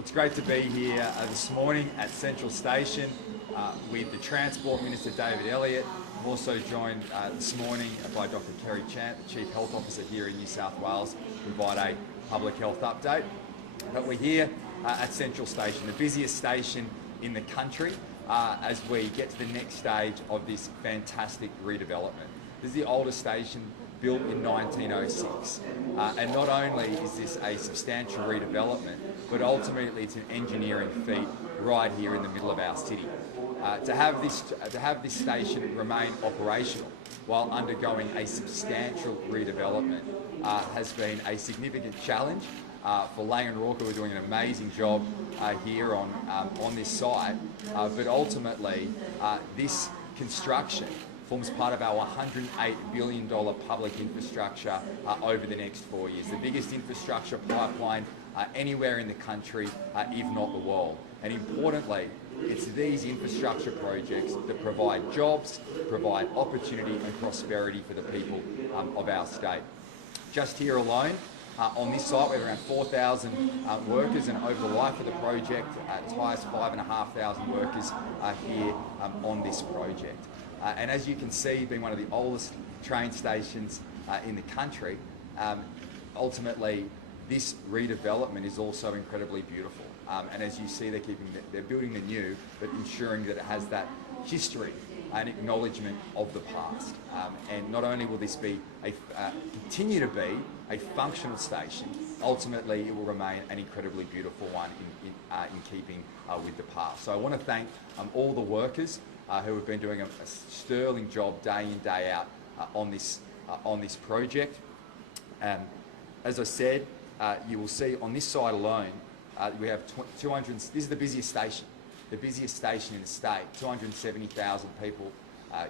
Well, it's great to be here this morning at Central Station with the Transport Minister David Elliott. I'm also joined this morning by Dr Kerry Chant, the Chief Health Officer here in New South Wales, to provide a public health update. But we're here at Central Station, the busiest station in the country, as we get to the next stage of this fantastic redevelopment. This is the oldest station built in 1906, and not only is this a substantial redevelopment, but ultimately it's an engineering feat right here in the middle of our city. To have this station remain operational while undergoing a substantial redevelopment has been a significant challenge for Lang and Rourke, who are doing an amazing job here on this site. But ultimately, this construction forms part of our $108 billion public infrastructure over the next 4 years. The biggest infrastructure pipeline anywhere in the country, if not the world. And importantly, it's these infrastructure projects that provide jobs, provide opportunity and prosperity for the people of our state. Just here alone, on this site, we have around 4,000 workers, and over the life of the project, as high as 5,500 workers are here on this project. And as you can see, being one of the oldest train stations in the country, ultimately this redevelopment is also incredibly beautiful. And as you see, they're building the new, but ensuring that it has that history and acknowledgement of the past. And not only will this be continue to be a functional station, ultimately it will remain an incredibly beautiful one in keeping with the past. So I want to thank all the workers who have been doing a sterling job day in, day out on this project. As I said, you will see on this side alone, we have 200, this is the busiest station in the state. 270,000 people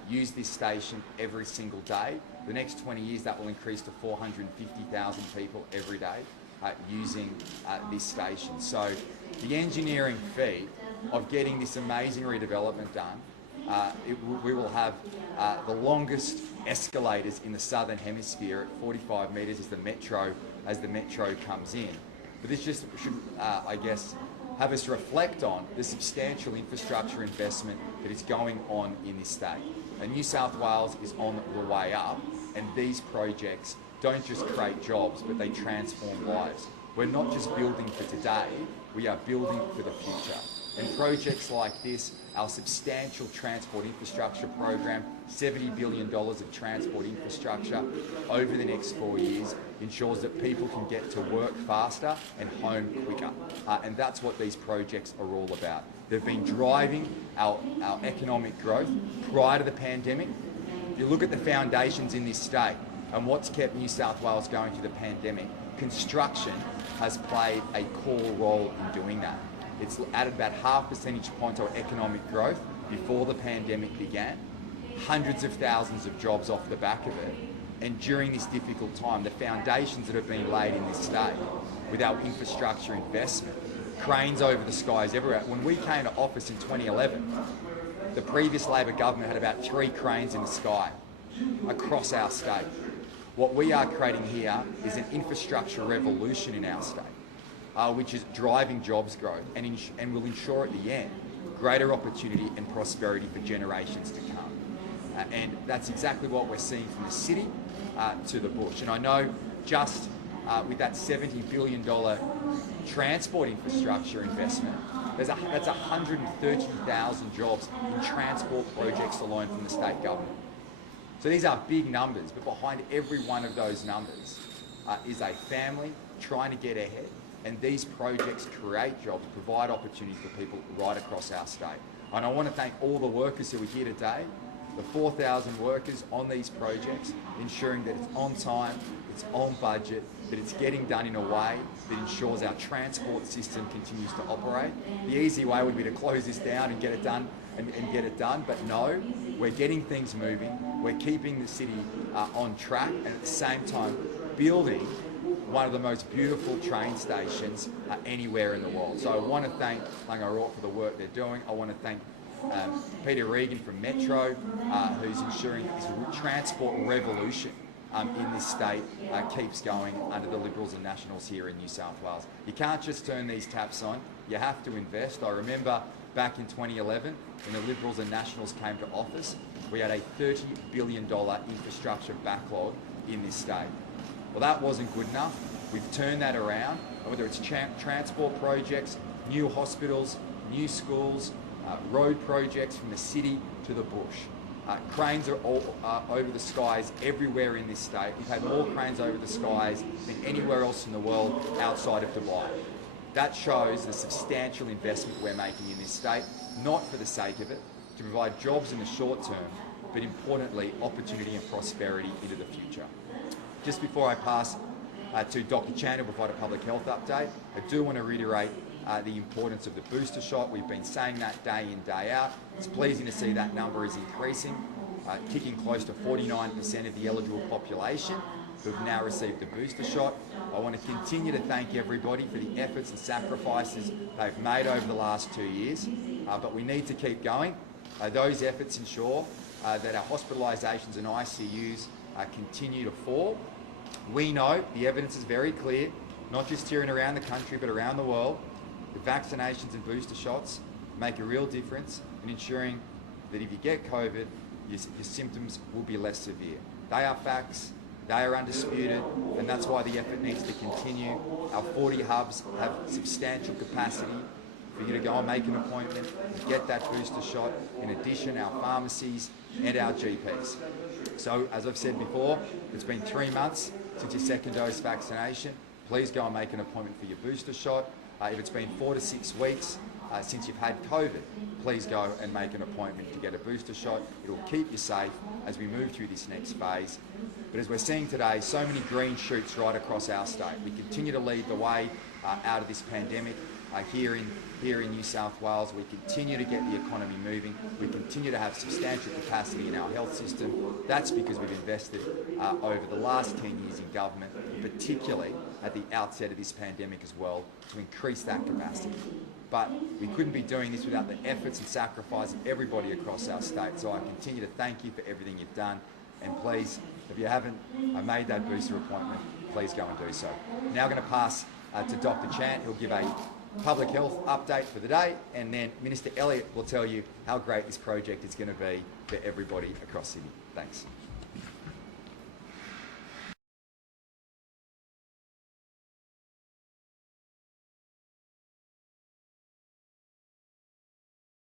use this station every single day. The next 20 years that will increase to 450,000 people every day using this station. So the engineering feat of getting this amazing redevelopment done, we will have the longest escalators in the southern hemisphere at 45 metres as the metro comes in. But this just should, I guess, have us reflect on the substantial infrastructure investment that is going on in this state. And New South Wales is on the way up, and these projects don't just create jobs, but they transform lives. We're not just building for today, we are building for the future. And projects like this, our substantial transport infrastructure program, $70 billion of transport infrastructure over the next 4 years, ensures that people can get to work faster and home quicker. And that's what these projects are all about. They've been driving our economic growth prior to the pandemic. You look at the foundations in this state and what's kept New South Wales going through the pandemic. Construction has played a core role in doing that. It's added about half percentage point to our economic growth before the pandemic began. Hundreds of thousands of jobs off the back of it. And during this difficult time, the foundations that have been laid in this state with our infrastructure investment, cranes over the skies everywhere. When we came to office in 2011, the previous Labor government had about 3 cranes in the sky across our state. What we are creating here is an infrastructure revolution in our state. Which is driving jobs growth and will ensure at the end greater opportunity and prosperity for generations to come. And that's exactly what we're seeing from the city to the bush. And I know just with that $70 billion transport infrastructure investment, that's 130,000 jobs in transport projects alone from the state government. So these are big numbers, but behind every one of those numbers is a family trying to get ahead. And these projects create jobs, provide opportunities for people right across our state. And I want to thank all the workers who are here today, the 4,000 workers on these projects, ensuring that it's on time, it's on budget, that it's getting done in a way that ensures our transport system continues to operate. The easy way would be to close this down and get it done, but no, we're getting things moving, we're keeping the city on track, and at the same time building one of the most beautiful train stations anywhere in the world. So I want to thank Lang and Rourke for the work they're doing. I want to thank Peter Regan from Metro, who's ensuring this transport revolution in this state keeps going under the Liberals and Nationals here in New South Wales. You can't just turn these taps on, you have to invest. I remember back in 2011 when the Liberals and Nationals came to office, we had a $30 billion infrastructure backlog in this state. Well, that wasn't good enough. We've turned that around, whether it's transport projects, new hospitals, new schools, road projects from the city to the bush. Cranes are all over the skies everywhere in this state. We've had more cranes over the skies than anywhere else in the world outside of Dubai. That shows the substantial investment we're making in this state, not for the sake of it, to provide jobs in the short term, but importantly, opportunity and prosperity into the future. Just before I pass to Dr. Chan, who will provide a public health update, I do want to reiterate the importance of the booster shot. We've been saying that day in, day out. It's pleasing to see that number is increasing, kicking close to 49% of the eligible population who have now received the booster shot. I want to continue to thank everybody for the efforts and sacrifices they've made over the last 2 years, but we need to keep going. Those efforts ensure that our hospitalisations and ICUs continue to fall. We know the evidence is very clear, not just here and around the country, but around the world. The vaccinations and booster shots make a real difference in ensuring that if you get COVID, your symptoms will be less severe. They are facts, they are undisputed, and that's why the effort needs to continue. Our 40 hubs have substantial capacity for you to go and make an appointment and get that booster shot. In addition, our pharmacies and our GPs. So, as I've said before, it's been 3 months since your second dose vaccination. Please go and make an appointment for your booster shot. If it's been 4 to 6 weeks since you've had COVID, please go and make an appointment to get a booster shot. It will keep you safe as we move through this next phase. But as we're seeing today, so many green shoots right across our state. We continue to lead the way out of this pandemic here in New South Wales. We continue to get the economy moving. We continue to have substantial capacity in our health system. That's because we've invested over the last 10 years in government, particularly at the outset of this pandemic as well, to increase that capacity. But we couldn't be doing this without the efforts and sacrifice of everybody across our state. So I continue to thank you for everything you've done. And please, if you haven't made that booster appointment, please go and do so. Now I'm going to pass to Dr. Chant, who'll give a public health update for the day, and then Minister Elliott will tell you how great this project is going to be for everybody across Sydney. Thanks.